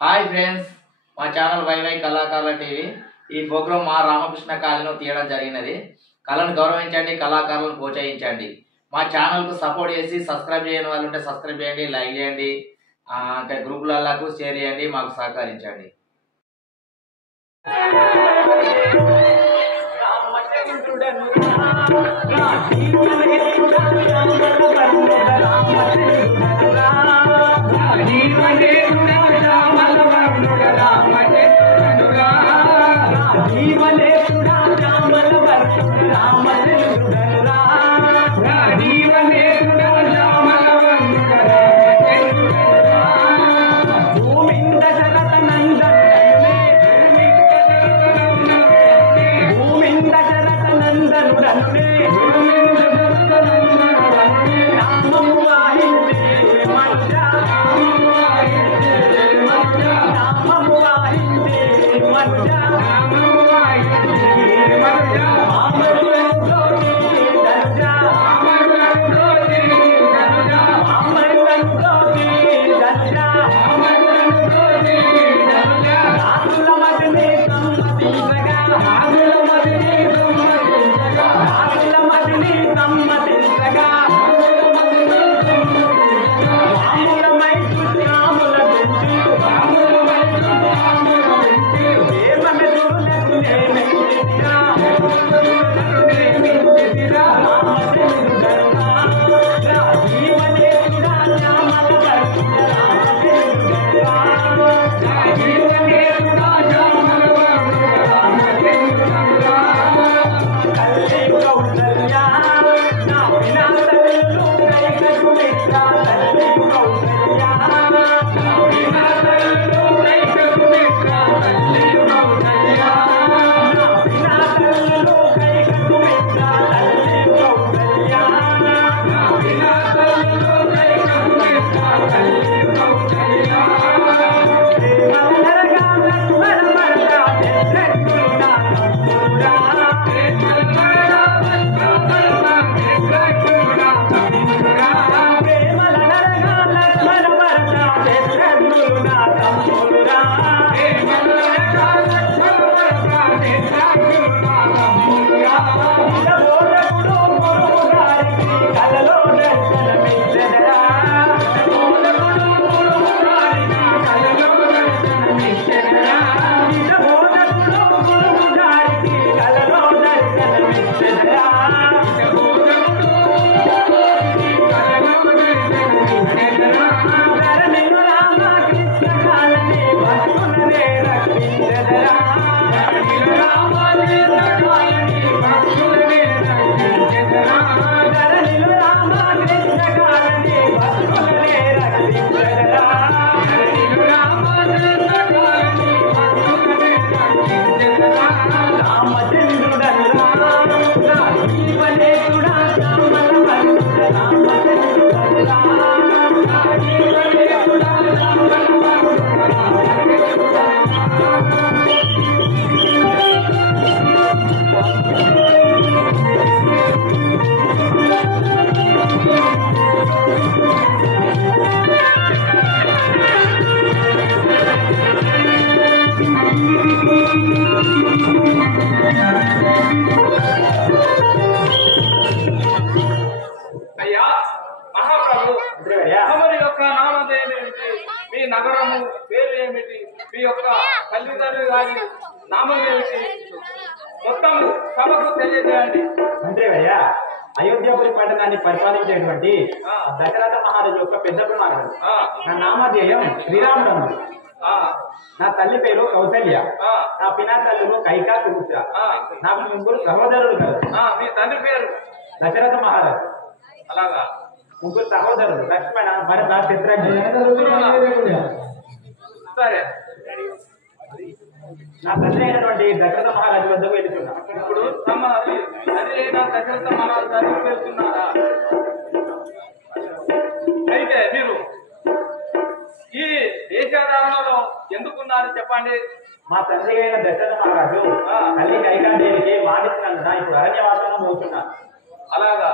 Hi friends, మా channel YY కళాకారుల TV ఈ ప్రోగ్రాం మా రామకృష్ణ కాలనీలో తీయడం జరిగినది. కళను గౌరవించండి, కళాకారులను ప్రోత్సహించండి. మా ఛానల్కు సపోర్ట్ చేసి సబ్స్క్రైబ్ చేయని వాళ్ళు ఉంటే సబ్స్క్రైబ్ చేయండి, లైక్ చేయండి, ఇంకా గ్రూపులకు షేర్ చేయండి, మాకు సహకరించండి. అయ్యా మహాప్రభు, తమరి యొక్క నామధేయం ఏమిటి? మీ నగరము పేరు ఏమిటి? మీ యొక్క తల్లిదండ్రులు గారి నామం ఏమిటి? మొత్తం సభకు తెలియజేయండి. మంత్రివయ్యా, అయోధ్యాపురి పట్టణాన్ని పరిపాలించేటువంటి దశరథ మహారాజు యొక్క పెద్ద కుమారుడు. నా నామధేయం శ్రీరాముడు. నా తల్లి పేరు కౌసల్య. నా పినాతల్లు కైకా సుమిత్ర. నాకు ముగ్గురు సహోదరులు కదా. మీ తండ్రి పేరు దశరథ మహారాజు. అలాగా ముగ్గురు సహోదరులు లక్ష్మణ, భరత, శత్రుఘ్న. సరే, నా తండ్రి అయినటువంటి దశరథ మహారాజు వద్దకు వెళ్తున్నా. ఇప్పుడు తమ తండ్రి అయిన దశరథ మహారాజు గారికి వెళ్తున్నారా? అయితే మీరు ఈ దేశాధారణలో ఎందుకున్నారు చెప్పండి. మా తండ్రి అయిన దశరథ మహారాజు తల్లి కైకాదేవికి మాటిచ్చినందున ఇప్పుడు అరణ్యవాసంలో పోతున్నారు. అలాగా,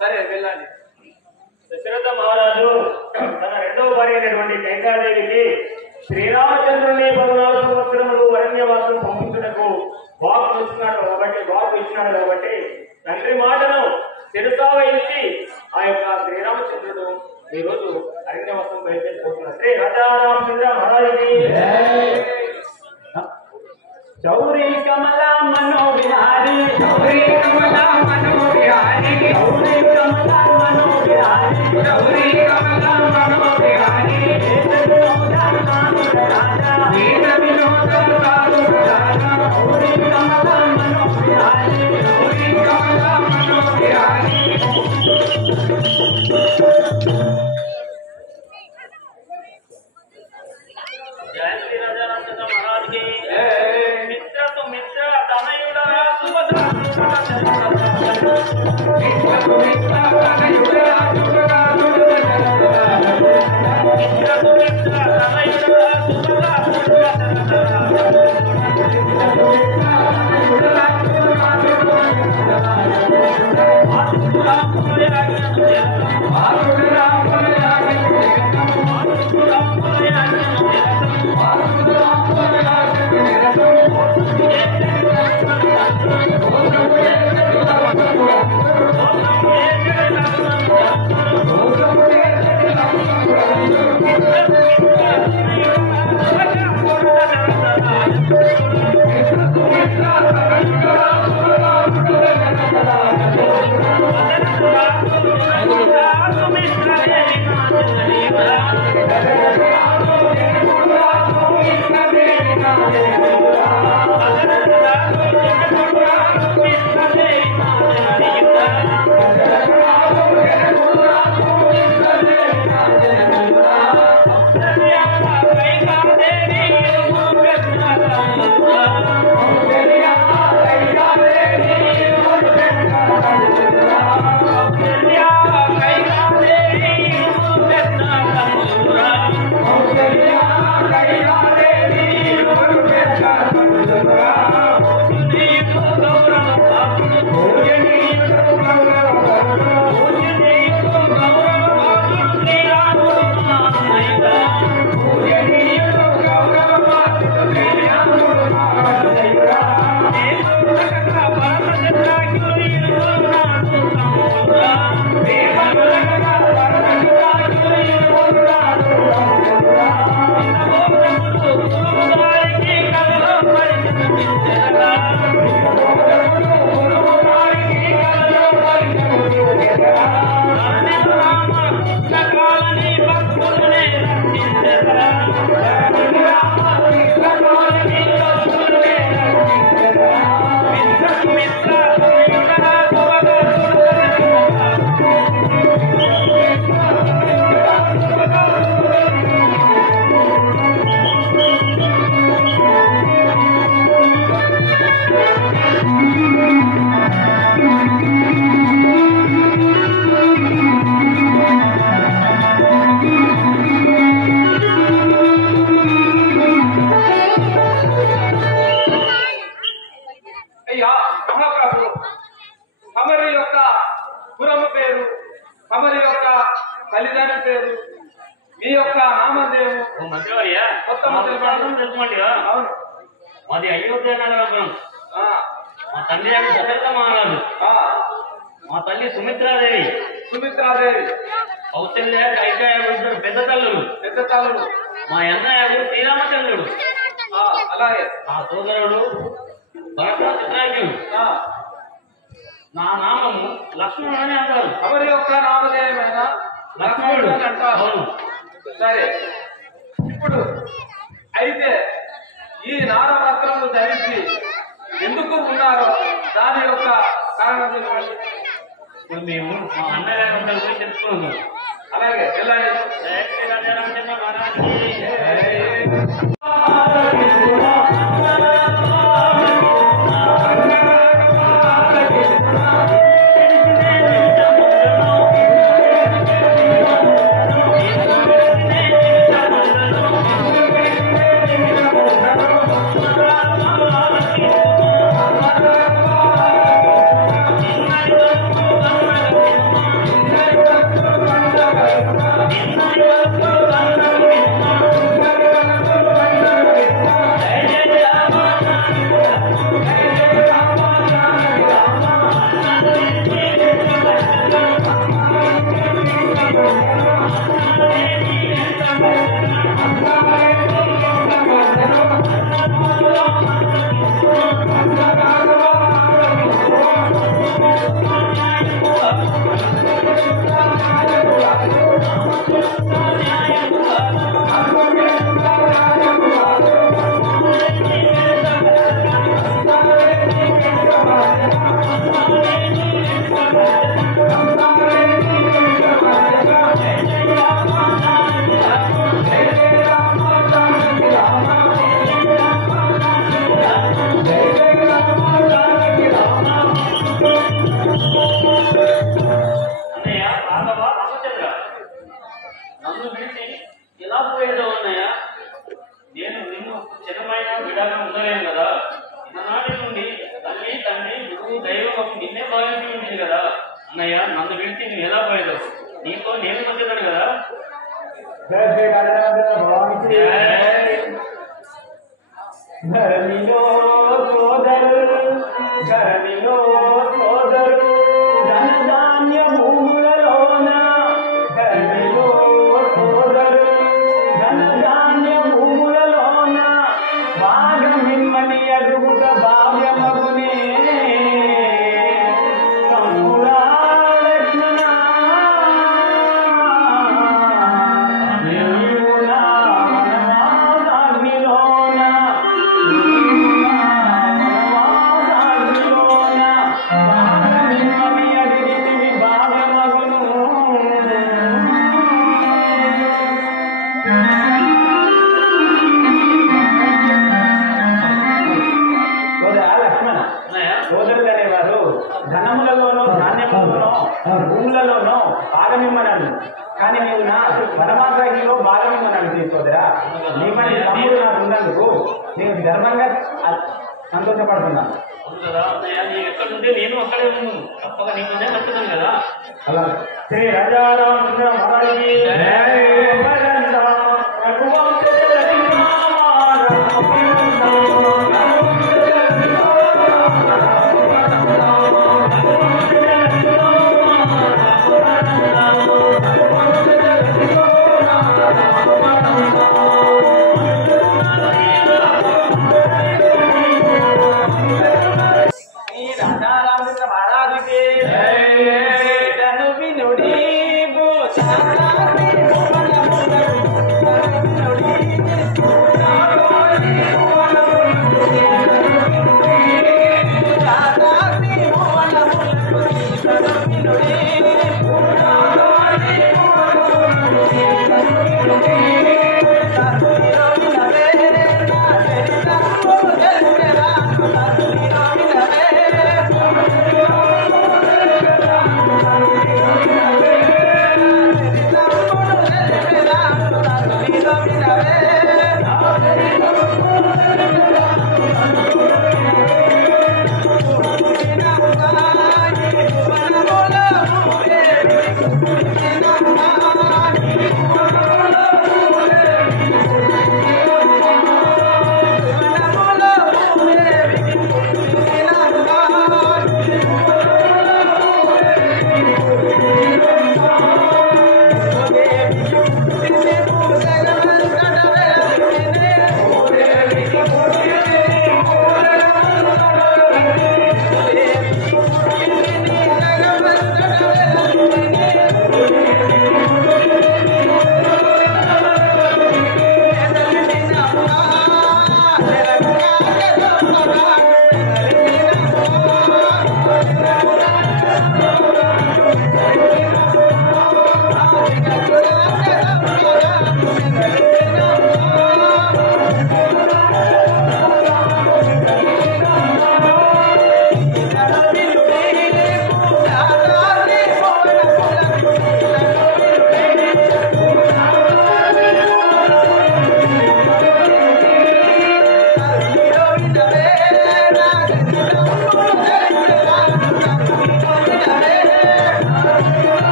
సరే వెళ్ళండి. దశరథ మహారాజు తన రెండవ భార్య అయినటువంటి కైకాదేవికి శ్రీరామచంద్రుని 14 సంవత్సరములు అరణ్యవాసం పంపించుటకు వాక్కు ఇచ్చినాడు కాబట్టి తండ్రి మాటను శిరసా వహించి ఆ యొక్క శ్రీరామచంద్రుడు ఈ రోజు అరణ్యవాసం బయలుదేరిపోతున్నారు. శ్రీ రాజారామచంద్ర మహారాజుకి చౌరీ కమలా మనో విహారీ చౌరీ కమలా మనో విహారీ చౌరీ కమలా మనో విహారీ చౌరీ కమలా మనో విహారీ వేద వినోద కాదు రాజా చౌరీ కమలా మనో విహారీ చౌరీ కమలా మనో విహారీ జయ శ్రీ రాజారామచంద్ర మహారాజుకి మిత్ర తనయుడా సుభద్ర మీ యొక్క నామధేయము మంత్రివర్య తెలుసుకోండి. అవును, మాది అయోధ్య నగరం. మా తండ్రి గారు దశరథ మహారాజు, మా తల్లి సుమిత్రాదేవి, కౌశల్య కైకేయ పెద్ద తల్లులు, మా అన్నయ్య శ్రీరామచంద్రుడు, అలాగే నా సోదరుడు భరత చిత్రాంగుడు. నా నామము లక్ష్మణుడు అని అంటారు. ఎవరి యొక్క నామధేయమైన లక్ష్మణుడు అంటారు. సరే, ఇప్పుడు అయితే ఈ నారవస్త్రములు ధరించి ఎందుకు ఉన్నారో దాని యొక్క కారణం చెప్పండి. ఇప్పుడు మేము మా అన్నయ్య గారి గురించి తెలుసుకున్నాం. అలాగే వెళ్ళండి. జయ శ్రీ రాజారామచంద్ర మహారాజుకి. Thank you. ఎలా పోయేదో అన్నయ్య? నేను నిన్ను చిన్నమైన బిడ్డగా ఉండలేను కదా. నాటి నుండి తల్లి తండ్రి గురువు దైవం నిన్నే భావించి ఉంటుంది కదా అన్నయ్య. నన్ను విడిచి నువ్వు ఎలా పోయేదో? నీతో నేను వచ్చేదాను కదా. ధరణిలో సోదరు ధనధాన్య భూములలోన ధరణిలో సోదరు ధనధాన్య భూములలోన భాగమిమ్మని అడుగుట భావ్యమగునే తమ్ముడా లక్ష్మణ సోదరులు అనేవారు ధనములలోనో ధాన్యములలోనో భూములలోనో భాగమిమ్మన్నాడు. కానీ నీవు నా వనమాగ్రహిలో భాగమిమ్మన్నాడు సోదరా. నీ పని తమ్ముడు నాకు ఉన్నందుకు నేను ధర్మంగా సంతోషపడుతున్నాను. ఎక్కడుంటే నేను అక్కడే ఉన్నాను. తప్పగా నీ ముందే నచ్చుతాను కదా. అలా శ్రీ రాజారామచంద్ర మహారాజు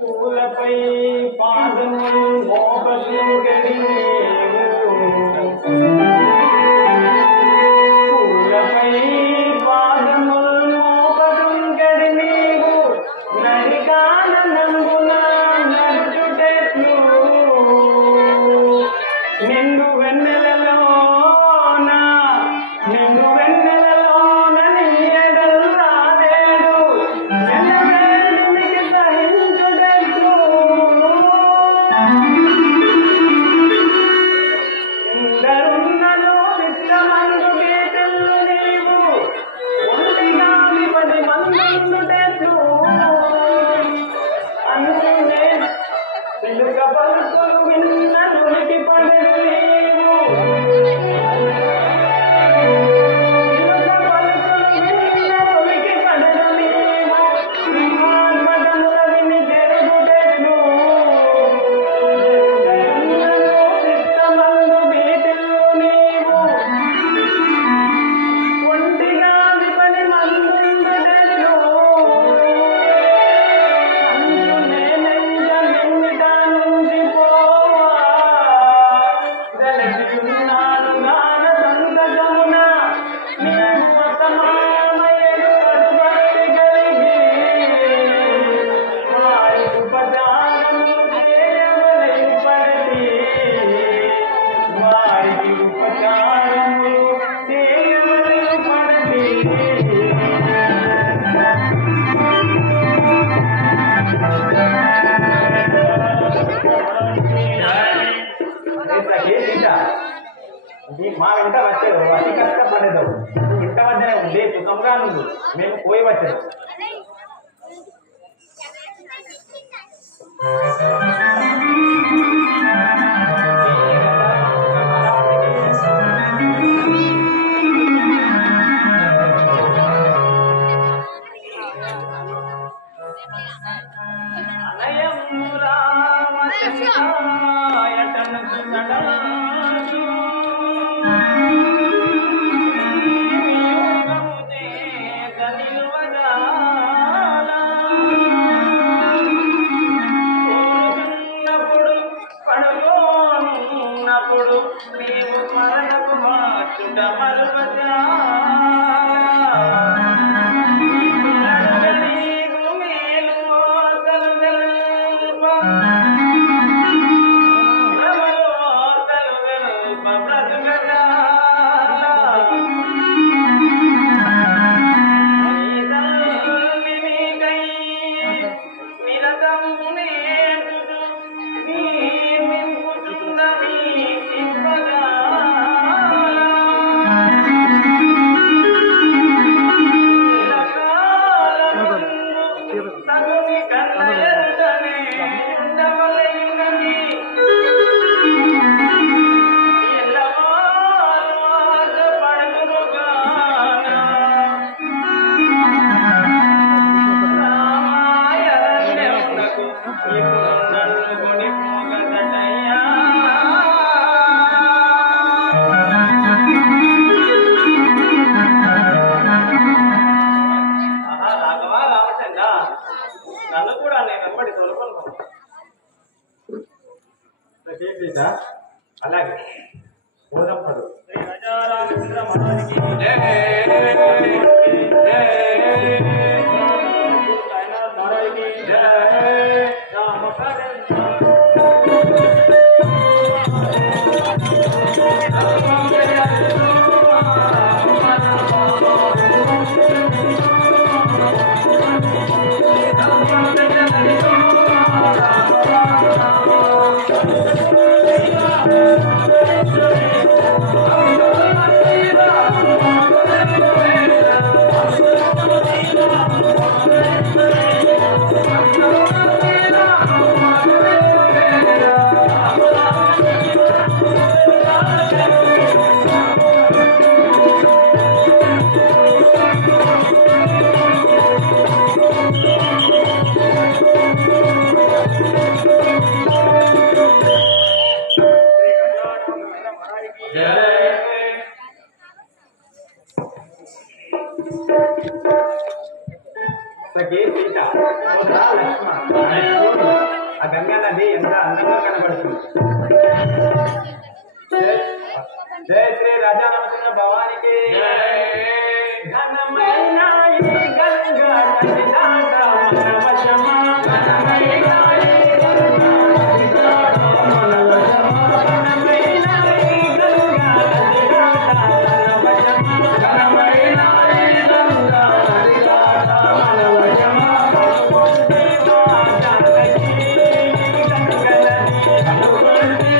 పూలపై పాదములు మోపలు పూలపై పాదములు మోపలు గడి నీవు నడికాల నంగున నడుచుటెట్లు నిండు వెన్నెలలోన నిండు వెన్నెలలోన నీడలు రావేడు వెన్నెలకి సహించుటెట్లు మా వెంట వచ్చేది అతి కష్టపడేది నువ్వు ఇంట మధ్యనే ఉండి సుఖంగా నుండు మేము పోయి వచ్చేది అలాగే ఓదప్పడు రాజారామచంద్ర మహారాజుకి ఆ గంగా నది ఎంత అందంగా కనబడుతుంది. జయ శ్రీ రాజా రామచంద్ర భవానికి ఘనమైన ఈ గంగా నది దాట మన వశమా, ఘనమైన ఈ గంగా నది దాట మన వశమా, ఘనమైన ఈ గంగా నది దాట మన వశమా, ఘనమైన ఈ గంగా నది దాట మన వశమా. దేవా జానకి గంగా నది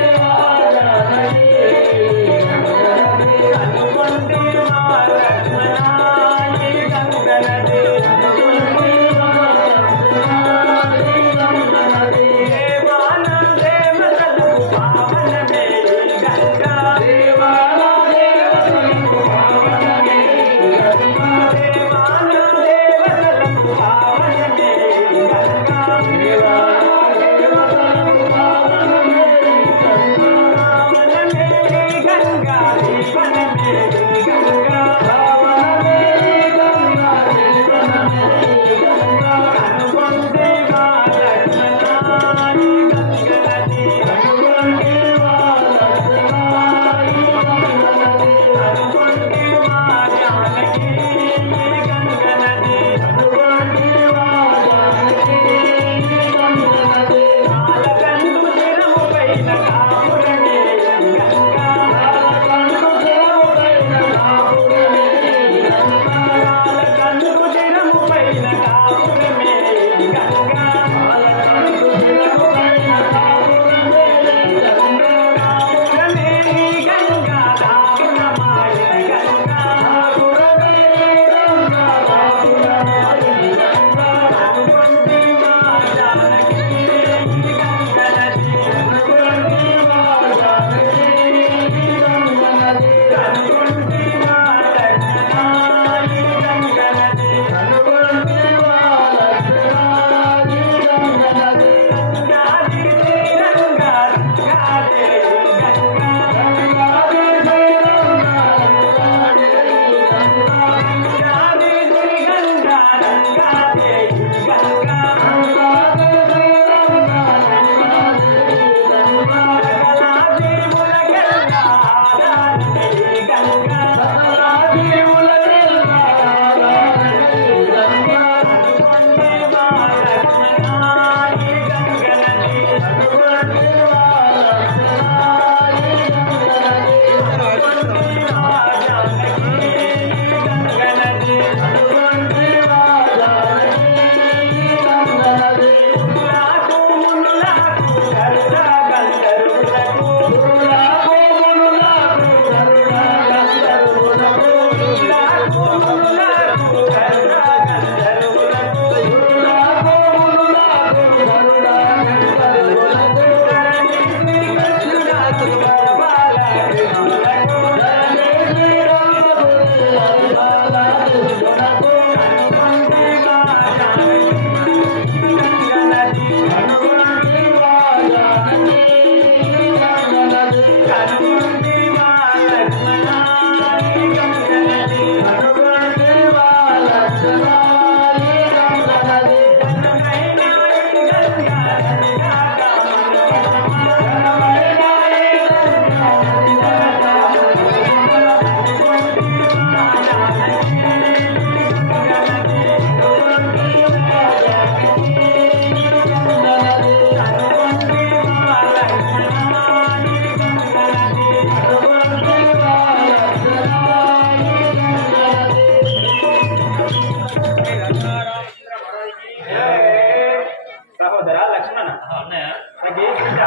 నాకు ఏ బిడ్డ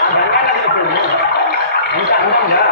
ఆ గంగా నదిలో చూడు ఎంత అందంగా